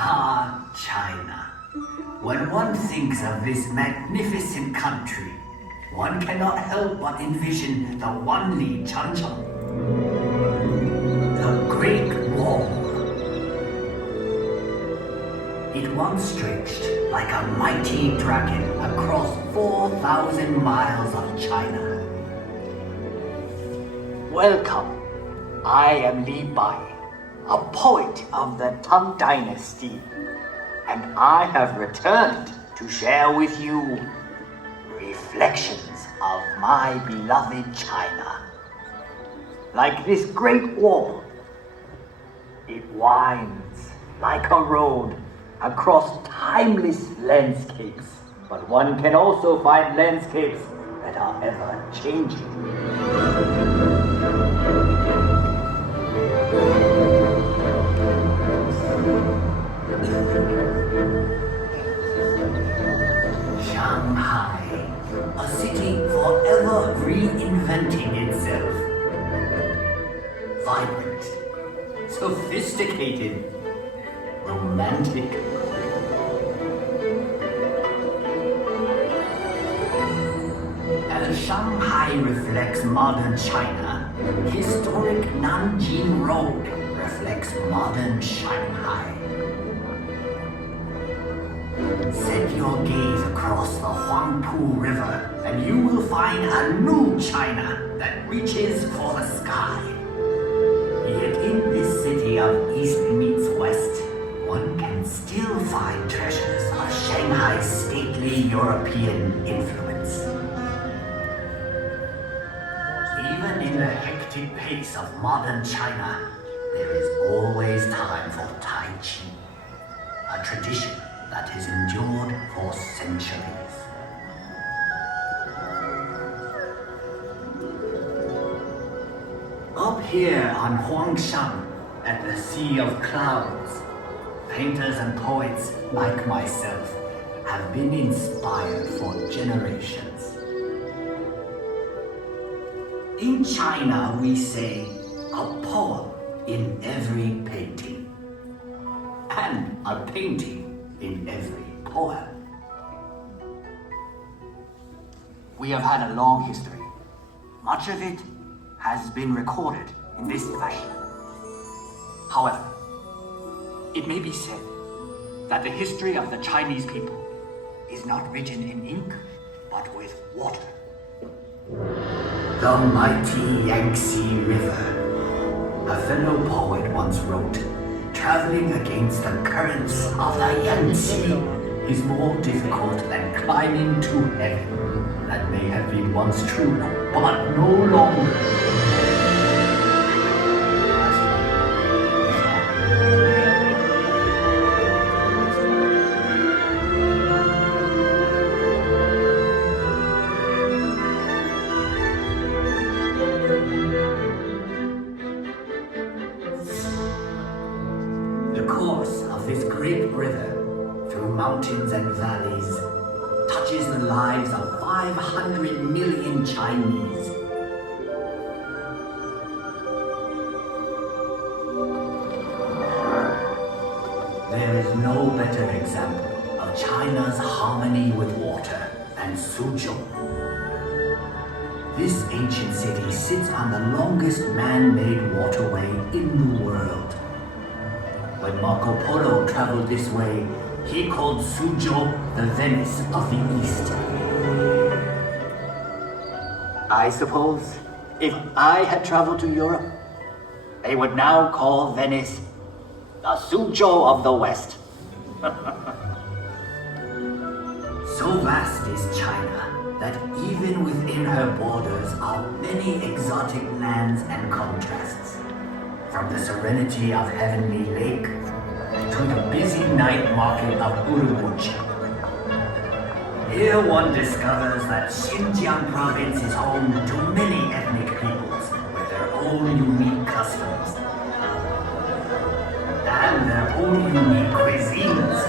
Ah, China. When one thinks of this magnificent country, one cannot help but envision the Wanli Changcheng, the Great Wall. It once stretched like a mighty dragon across 4,000 miles of China. Welcome. I am Li Bai, a poet of the Tang Dynasty, and I have returned to share with you reflections of my beloved China. Like this great wall, it winds like a road across timeless landscapes, but one can also find landscapes that are ever changing. Shanghai, a city forever reinventing itself. Vibrant, sophisticated, romantic. As Shanghai reflects modern China, historic Nanjing Road reflects modern Shanghai. Set your gaze across the Huangpu River and you will find a new China that reaches for the sky. Yet in this city of East meets West, one can still find treasures of Shanghai's stately European influence. Even in the hectic pace of modern China, there is always time for Tai Chi, a tradition that has endured for centuries. Up here on Huangshan, at the Sea of Clouds, painters and poets like myself have been inspired for generations. In China, we say a poem in every painting, and a painting in every poem. We have had a long history. Much of it has been recorded in this fashion. However, it may be said that the history of the Chinese people is not written in ink, but with water. The mighty Yangtze River. A fellow poet once wrote, traveling against the currents of the Yangtze is more difficult than climbing to heaven. That may have been once true, but no longer. Mountains and valleys touches the lives of 500 million Chinese. There is no better example of China's harmony with water than Suzhou. This ancient city sits on the longest man-made waterway in the world. When Marco Polo traveled this way, he called Suzhou the Venice of the East. I suppose if I had traveled to Europe, they would now call Venice the Suzhou of the West. So vast is China that even within her borders are many exotic lands and contrasts. From the serenity of Heavenly Lake to the busy night market of Urumqi. Here one discovers that Xinjiang province is home to many ethnic peoples with their own unique customs and their own unique cuisines.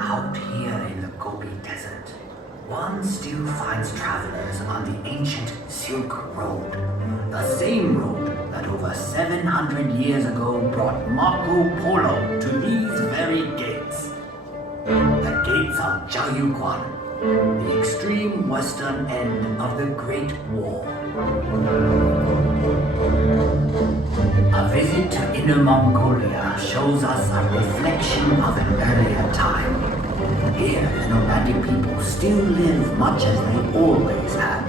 Out here in the Gobi Desert, one still finds travelers on the ancient Silk Road, the same road that over 700 years ago brought Marco Polo to these very gates. The gates of Jiaoyuguan, the extreme western end of the Great Wall. A visit to Inner Mongolia shows us a reflection of an earlier time. Here, the nomadic people still live much as they always have.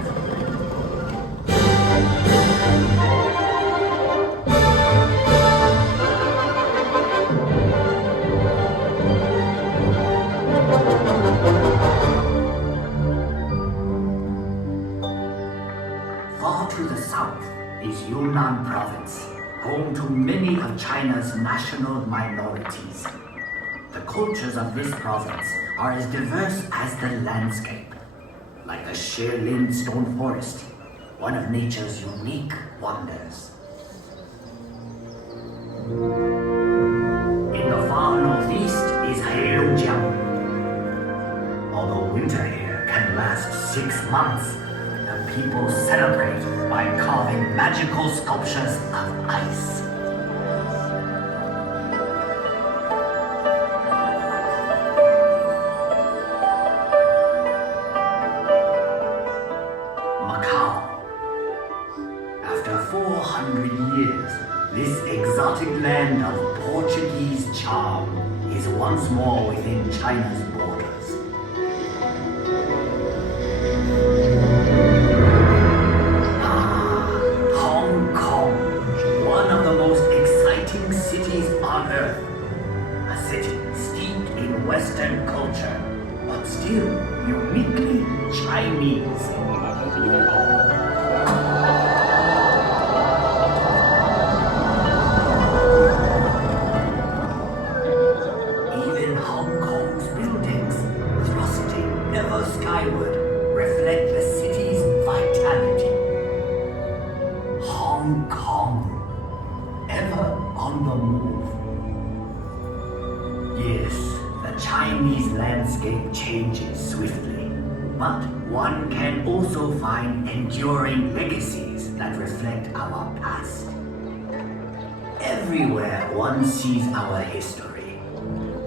Far to the south is Yunnan province, home to many of China's national minorities. The cultures of this province are as diverse as the landscape, like the Shilin stone forest, one of nature's unique wonders. In the far northeast is Heilongjiang. Although winter here can last 6 months, the people celebrate by carving magical sculptures of ice. After 400 years, this exotic land of Portuguese charm is once more within China's borders. Hong Kong, one of the most exciting cities on earth. A city steeped in Western culture, but still uniquely Chinese. Reflect the city's vitality. Hong Kong, ever on the move. Yes, the Chinese landscape changes swiftly, but one can also find enduring legacies that reflect our past. Everywhere one sees our history.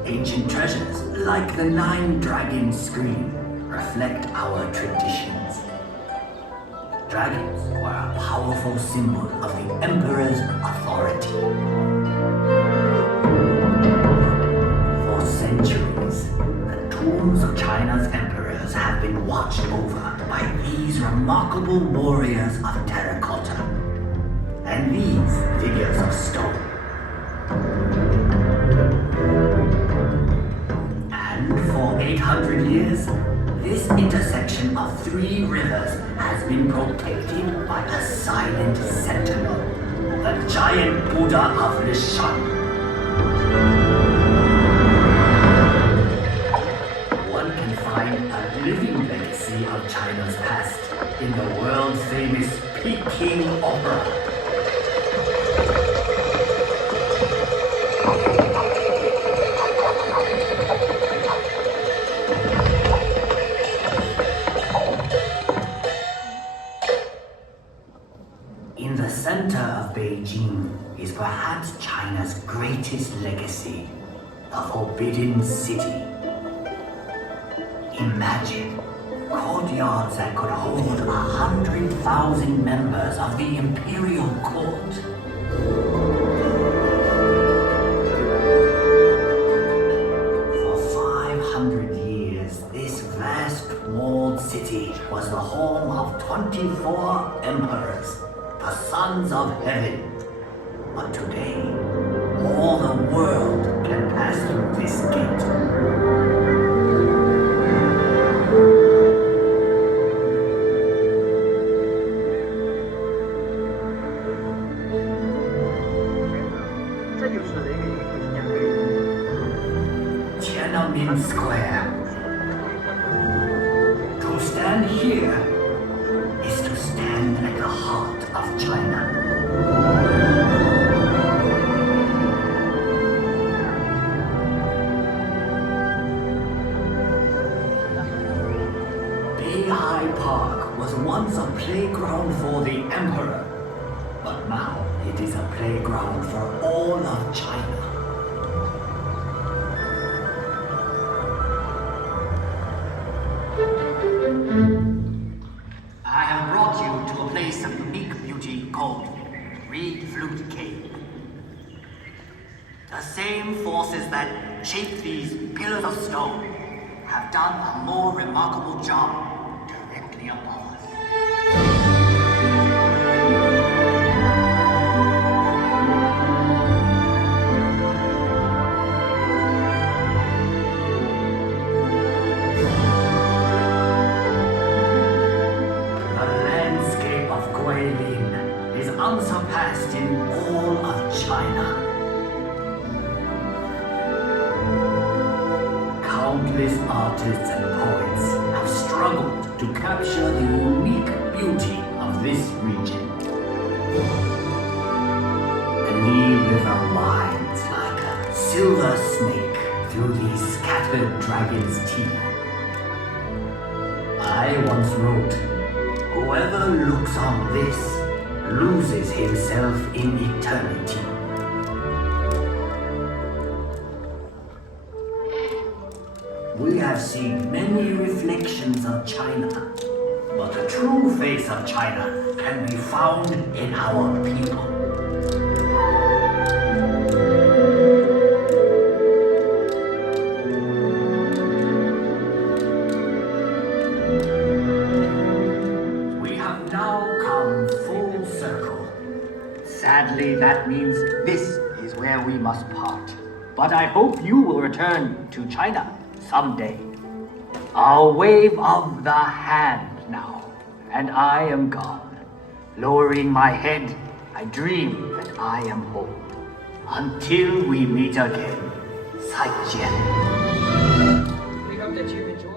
Ancient treasures like the 9 Dragon screen reflect our traditions. Dragons were a powerful symbol of the emperor's authority. For centuries, the tombs of China's emperors have been watched over by these remarkable warriors of terracotta and these figures of stone. And for 800 years, this intersection of 3 rivers has been protected by a silent sentinel, the giant Buddha of Lishan. One can find a living legacy of China's past in the world-famous Peking Opera. In the center of Beijing is perhaps China's greatest legacy, the Forbidden City. Imagine courtyards that could hold 100,000 members of the imperial court. For 500 years, this vast walled city was the home of 24 emperors, the sons of heaven. But today, all the world can pass through this gate. Tiananmen Square. To stand here is to stand at the heart of China. Bai Park was once a playground for the Emperor, but now it is a playground for all of China. I have brought you to a place of unique beauty called Reed Flute Cave. The same forces that shaped these pillars of stone have done a more remarkable job directly above us. The landscape of Guilin is unsurpassed in all of China. Countless artists and poets have struggled to capture the unique beauty of this region. The Li River winds like a silver snake through these scattered dragon's teeth. I once wrote, "Whoever looks on this loses himself in eternity." We have seen many reflections of China, but the true face of China can be found in our people. We have now come full circle. Sadly, that means this is where we must part. But I hope you will return to China someday. A wave of the hand now, and I am gone. Lowering my head, I dream that I am home. Until we meet again, 再见. We hope that you've enjoyed